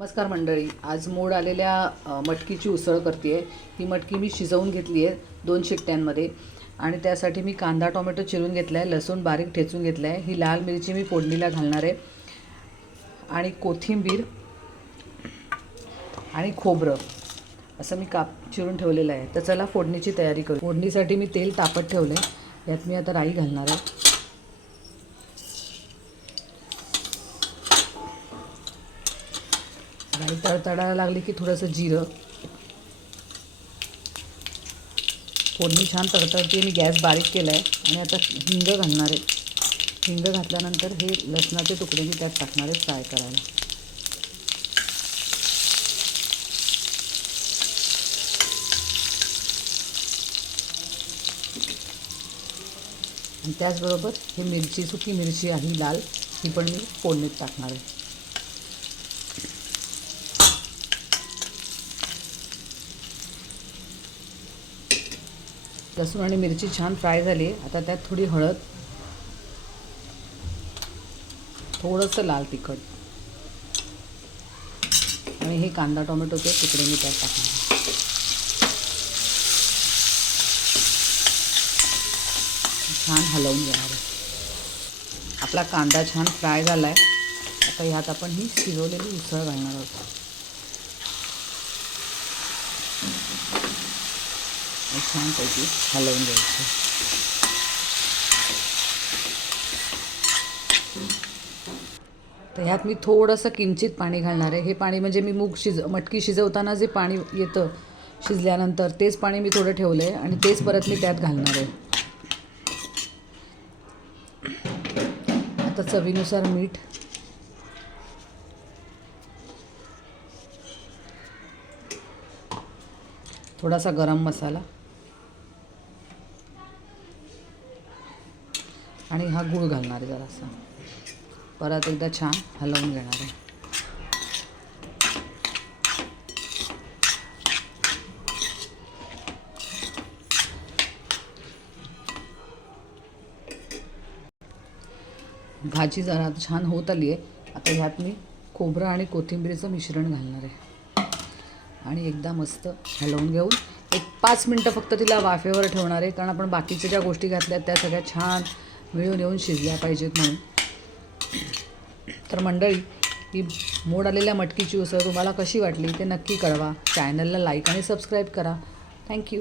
नमस्कार मंडळी, आज मोड आलेल्या मटकीची उसळ करते. ही मटकी मी शिजवून घेतली आहे 2 शिट्ट्यांमध्ये आणि त्यासाठी मी कांदा टोमॅटो चिरून घेतला आहे, लसूण बारीक ठेचून घेतला आहे, ही लाल मिरची मी फोडणीला घालणार आहे आणि कोथिंबीर आणि खोबरं असं मी चिरून ठेवलेलं आहे. तर चला फोडणीची तयारी करू. फोडणीसाठी मी तेल तापत ठेवलं आहे, यात मी आता राई घालणार आहे. राई तडतडायला लागली की थोडंसं जिरं, फोडणी छान तडतडते. मी गॅस बारीक केला आहे आणि आता हिंग घालणार आहे. हिंग घातल्यानंतर हे लसणाचे तुकडे मी त्यात टाकणार आहे फ्राय करायला. आणि त्याचबरोबर हे मिरची, सुकी मिरची आहे लाल, ही पण मी फोडणीत टाकणार आहे. लसूण आणि मिरची छान फ्राय झाली. आता त्यात थोडी हळद, थोडंसं लाल तिखट आणि हे कांदा टोमॅटोचे तुकडे मी त्यात टाकणार. छान हलवून घेणार आहे. आपला कांदा छान फ्राय झाला आहे. आता ह्यात आपण ही शिजवलेली उसळ घालणार आहोत. छानपैकी हलवून घ्यायचं. तर ह्यात मी थोडंसं किंचित पाणी घालणार आहे. हे पाणी म्हणजे मी मटकी शिजवताना जे पाणी येतं शिजल्यानंतर, तेच पाणी मी थोडं ठेवलं आहे आणि तेच परत मी त्यात घालणार आहे. आता चवीनुसार मीठ, थोडासा गरम मसाला आणि हा गूळ घालणार आहे जरासा. परत एकदा छान हलवून घेणार आहे. भाजी जरा छान होत आली आहे. आता ह्यात मी खोबरं आणि कोथिंबीरीचं मिश्रण घालणार आहे आणि एकदा मस्त हलवून घेऊन 5 मिनटं फक्त तिला वाफेवर ठेवणार आहे, कारण आपण बाकीच्या ज्या गोष्टी घातल्या त्या सगळ्या छान मिळून येऊन शिजल्या पाहिजेत म्हणून. तर मंडळी, ही मोड आलेल्या मटकीची उसळ तुम्हाला कशी वाटली ते नक्की कळवा. चॅनलला लाईक आणि सबस्क्राईब करा. थँक्यू.